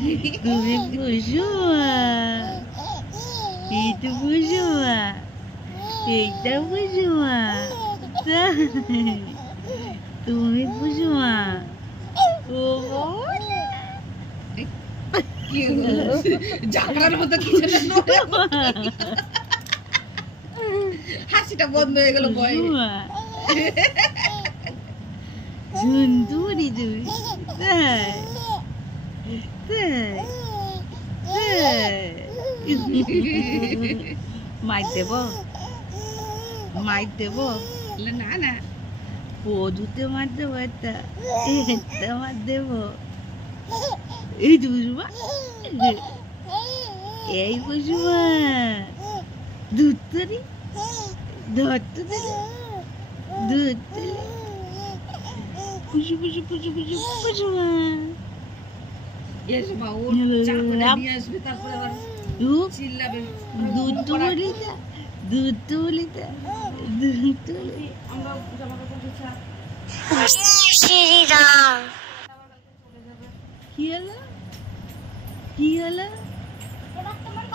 তুমি বুঝুয়া, এইটা বুঝুয়া, এইটা বুঝুয়া, তুমি বুঝুয়া। ও ঝাঁকড়ার মতো কিছু হাসিটা বন্ধ হয়ে গেল ভয়ে। সুন্দরী তুমি, তাই তাই মাইর দেব, মাইর দেব না না পদুতে মার দেবো, একটা একটা মার দেবো। এই তো বুঝবা, এই বুঝবা দুধ তরি ধরতে দিলে, দুধ দিলে পুষু পুষু পুষু পুষু বুঝবা। এসো মা, ওর চাকরে নিয়ে আসবে, তারপরে আবার চিল্লাবে। দুধ তো বলি তা, দুধ তো বলি তা, দুধ তো বলি। আমরা জামা কাপড় গুছা কি হলো, কি হলো? এবার তোমার